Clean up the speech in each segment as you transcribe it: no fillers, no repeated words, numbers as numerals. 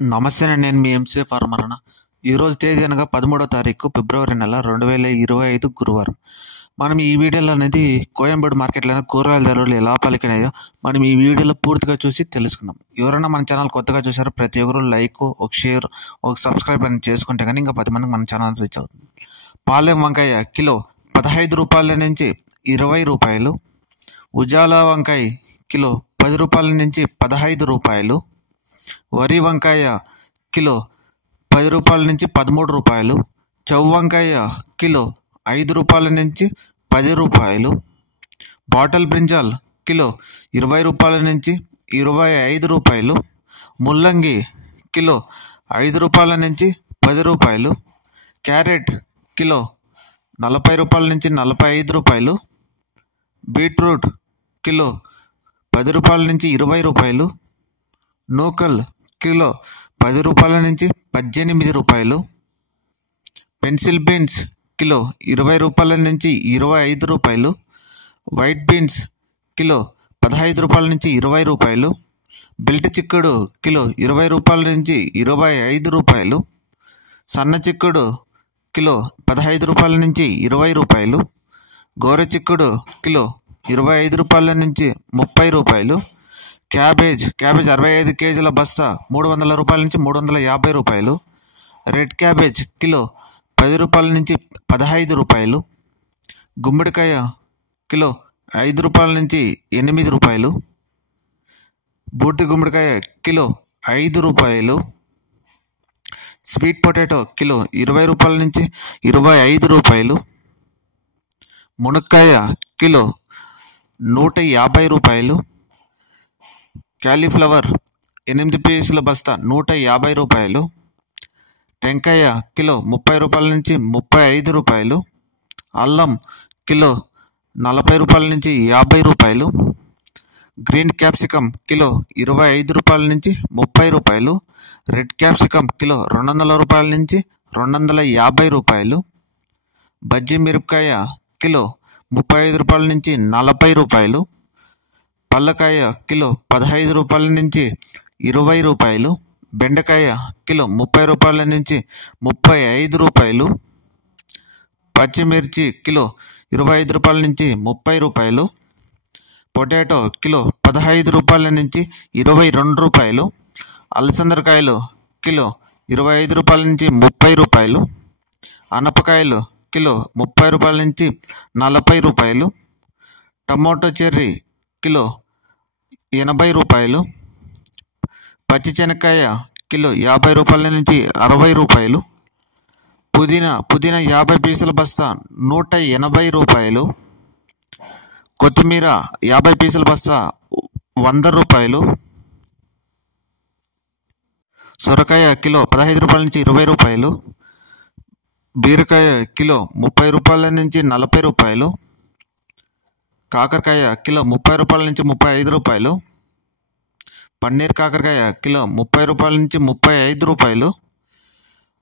నమస్తే అండి. నేను మీ ఎంసీ ఫార్మర్ అన్న. ఈరోజు తేదీ అనగా 13వ తారీఖు ఫిబ్రవరి నెల 2025 గురువారం. మనం ఈ వీడియోలో అనేది కోయంబేడు మార్కెట్లో కూరగాయల ధరలు ఎలా పలికినాయో మనం ఈ వీడియోలో పూర్తిగా చూసి తెలుసుకుందాం. ఎవరైనా మన ఛానల్ కొత్తగా చూసారో ప్రతి ఒక్కరు లైక్, ఒక షేర్, ఒక సబ్స్క్రైబ్ అని చేసుకుంటే కానీ ఇంకా 10 మందికి మన ఛానల్ రీచ్ అవుతుంది. పాలెం వంకాయ కిలో 15 రూపాయల నుంచి 20 రూపాయలు. ఉజాలా వంకాయ కిలో 10 రూపాయల నుంచి 15 రూపాయలు. వరి వంకాయ కిలో 10 రూపాయల నుంచి 13 రూపాయలు. చౌ వంకాయ కిలో 5 రూపాయల నుంచి 10 రూపాయలు. బాటల్ బ్రింజాల్ కిలో 20 రూపాయల నుంచి 25 రూపాయలు. ముల్లంగి కిలో 5 రూపాయల నుంచి 10 రూపాయలు. క్యారెట్ కిలో 40 రూపాయల నుంచి 45 రూపాయలు. బీట్రూట్ కిలో 10 రూపాయల నుంచి 20 రూపాయలు. నూకల్ కిలో 10 రూపాయల నుంచి 18 రూపాయలు. పెన్సిల్ బీన్స్ కిలో 20 రూపాయల నుంచి 25 రూపాయలు. వైట్ బీన్స్ కిలో 15 రూపాయల నుంచి 20 రూపాయలు. బెల్ట్ చిక్కుడు కిలో 20 రూపాయల నుంచి 25 రూపాయలు. సన్న చిక్కుడు కిలో 15 రూపాయల నుంచి 20 రూపాయలు. గోరె చిక్కుడు కిలో 25 రూపాయల నుంచి 30 రూపాయలు. క్యాబేజ్ 65 కేజీల బస్తా 300 రూపాయల నుంచి 350 రూపాయలు. రెడ్ క్యాబేజ్ కిలో 10 రూపాయల నుంచి 15 రూపాయలు. గుమ్మడికాయ కిలో 5 రూపాయల నుంచి 8 రూపాయలు. బూటి గుమ్మడికాయ కిలో 5 రూపాయలు. స్వీట్ పొటాటో కిలో 20 రూపాయల నుంచి 25 రూపాయలు. మునక్కాయ కిలో 150 రూపాయలు. క్యాలీఫ్లవర్ 8 పీసుల బస్తా 150 రూపాయలు. టెంకాయ కిలో 30 రూపాయల నుంచి 35 రూపాయలు. అల్లం కిలో 40 రూపాయల నుంచి 50 రూపాయలు. గ్రీన్ క్యాప్సికమ్ కిలో 25 రూపాయల నుంచి 30 రూపాయలు. రెడ్ క్యాప్సికమ్ కిలో 200 రూపాయల నుంచి 250 రూపాయలు. బజ్జీ మిరపకాయ కిలో 35 రూపాయల నుంచి 40 రూపాయలు. పల్లకాయ కిలో 15 రూపాయల నుంచి 20 రూపాయలు. బెండకాయ కిలో 30 రూపాయల నుంచి 35 రూపాయలు. పచ్చిమిర్చి కిలో 25 రూపాయల నుంచి 30 రూపాయలు. పొటాటో కిలో 15 రూపాయల నుంచి 22 రూపాయలు. అలసందరకాయలు కిలో 25 రూపాయల నుంచి 30 రూపాయలు. అనపకాయలు కిలో 30 రూపాయల నుంచి 40 రూపాయలు. టమోటో చెర్రీ కిలో 80 రూపాయలు. పచ్చి శనక్కాయ కిలో 50 రూపాయల నుంచి 60 రూపాయలు. పుదీనా 50 పీసుల బస్తా 180 రూపాయలు. కొత్తిమీర 50 పీసుల బస్తా 100 రూపాయలు. సొరకాయ కిలో 15 రూపాయల నుంచి 20 రూపాయలు. బీరకాయ కిలో 30 రూపాయల నుంచి 40 రూపాయలు. కాకరకాయ కిలో 30 రూపాయల నుంచి 35 రూపాయలు. పన్నీర్ కాకరకాయ కిలో 30 రూపాయల నుంచి 35 రూపాయలు.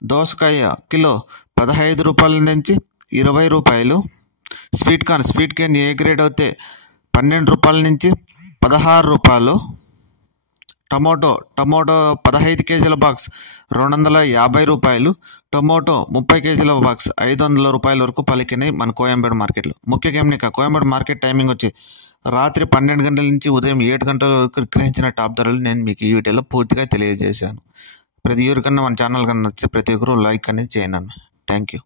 దోసకాయ కిలో 15 రూపాయల నుంచి 20 రూపాయలు. స్వీట్ కార్న్ ఏ గ్రేడ్ అయితే 12 రూపాయల నుంచి 16 రూపాయలు. టమోటో 15 కేజీల బాక్స్ 250 రూపాయలు. టమోటో 30 కేజీల బాక్స్ 500 రూపాయల వరకు పలికినాయి మన కోయంబేడు మార్కెట్లో. ముఖ్య గమనిక, కోయంబేడు మార్కెట్ టైమింగ్ వచ్చి రాత్రి 12 గంటల నుంచి ఉదయం 7 గంటల వరకు గ్రహించిన టాప్ ధరలు నేను మీకు ఈ వీడియోలో పూర్తిగా తెలియజేశాను. ప్రతి ఒక్కరికన్నా మన ఛానల్ కన్నా నచ్చితే ప్రతి ఒక్కరు లైక్ అనేది చేయండి అన్న. Thank you.